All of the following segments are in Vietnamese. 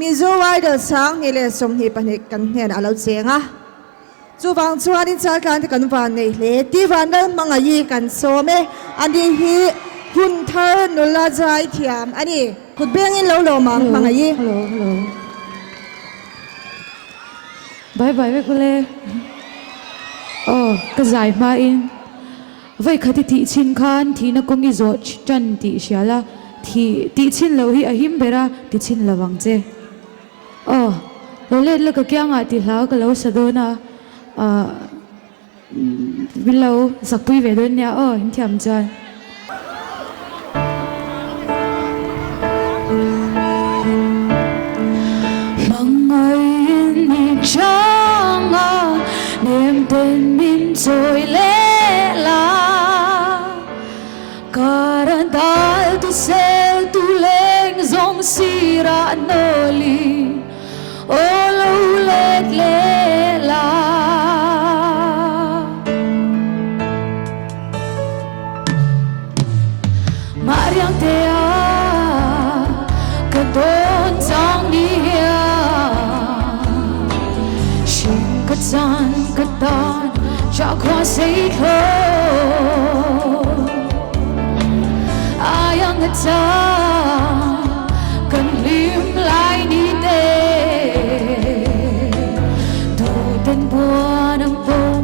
Mizuwai de sang ni le som hi panik kan hen alo chenga chuwang chuanin cha kan kan van nei hle ti van na manga yi kan some ani hi hun thar nula jai thiam ani khutbengin lo lo mang manga yi hello bye bye ve kule ka zai ma in vai khati ti chin khan thi na kongi zo chan ti shala ti chin lo hi ahim bera ti chin lawang che lo le la ka kya nga ti hlau ka lo sadona bilo zakpui ve don ya in thiam chan mangai ni changa nem ten min choi le la karandal tu sel tu leng zong sira noli olo let le la mariang te a ka don sang ni ya shin ka chan ka tan cha kwa sei kho ayang ka cha kan lim lai ni te tu ten buan ang pom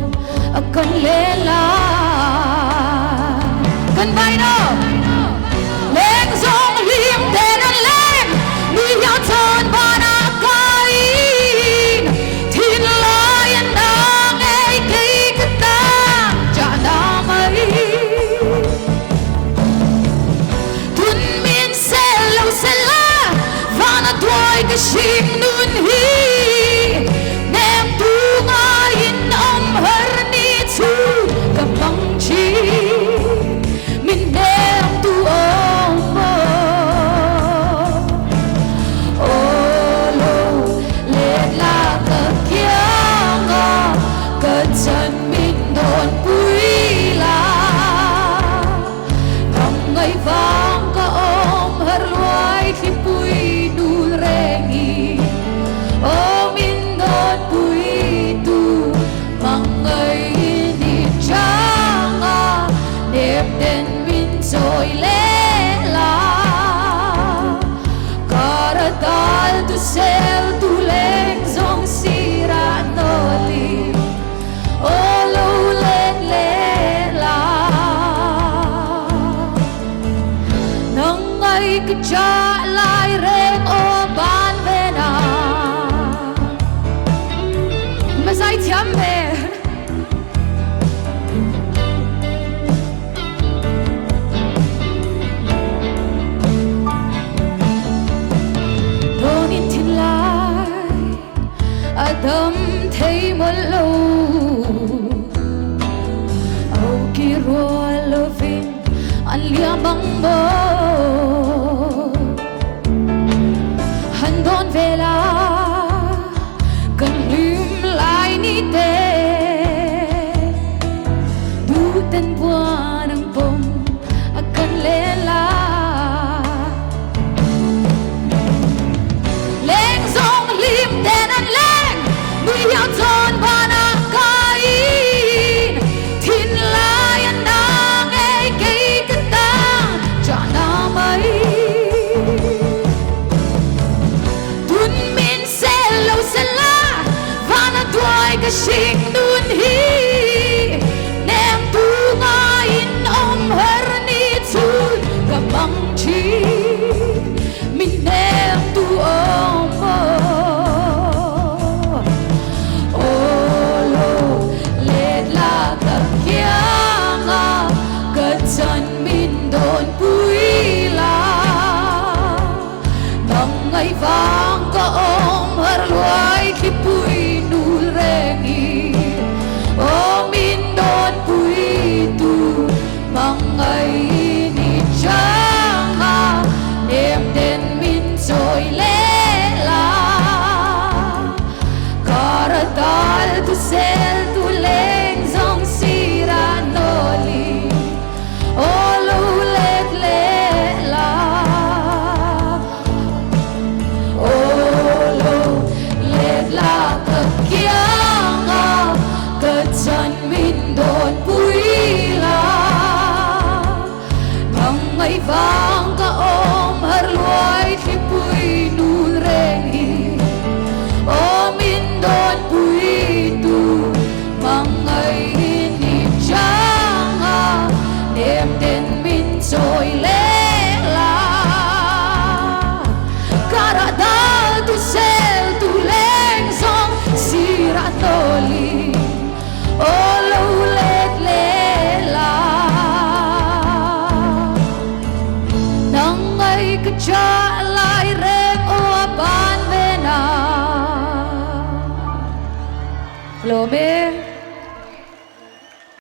akan le la kan bai no leng zong lim ten an leng ni ya ton bana kain tin lai an nang ei kai ka ta cha na mai tun min se lo se la vana doi ka shing nun hi nem tu nga in har ni chu ka pang chi min nem tu mo lo le la ka kya nga ka chan min don pui la nang ngai vang ka har luai khi pui dul rengi min don pui tu mang ngai ni changa nep den min choi le la karadal tu sel tu leng zong sira noli olo let le la nang ai ka cha lai reng o ban ve na masai thiam ve donin tin lai adam thei mo lo au ki ro lovin an lia bang bo han don vela kan lim lai ni te du ten buan ang pom akan le la leng zong lim ten an leng mi ya ton bana kain tin lai an nang ei kai ka ta cha na mai tun min se lo se la vana doi ka shing nun hi nem tu nga in har ni chu ka bang chi min nem tu lo let la ka kya nga ka chan min don pui la nang ngai vang ka har luai khi pui nul rengi min don pui tu mang ngai ni changa nem den min choi le la karadal tu sel tu leng zong sira noli olo let le la tôi lela Karadal tu sel tu leng song sira toli Olo let lela Nang ay kacalay rem o aban vena Flome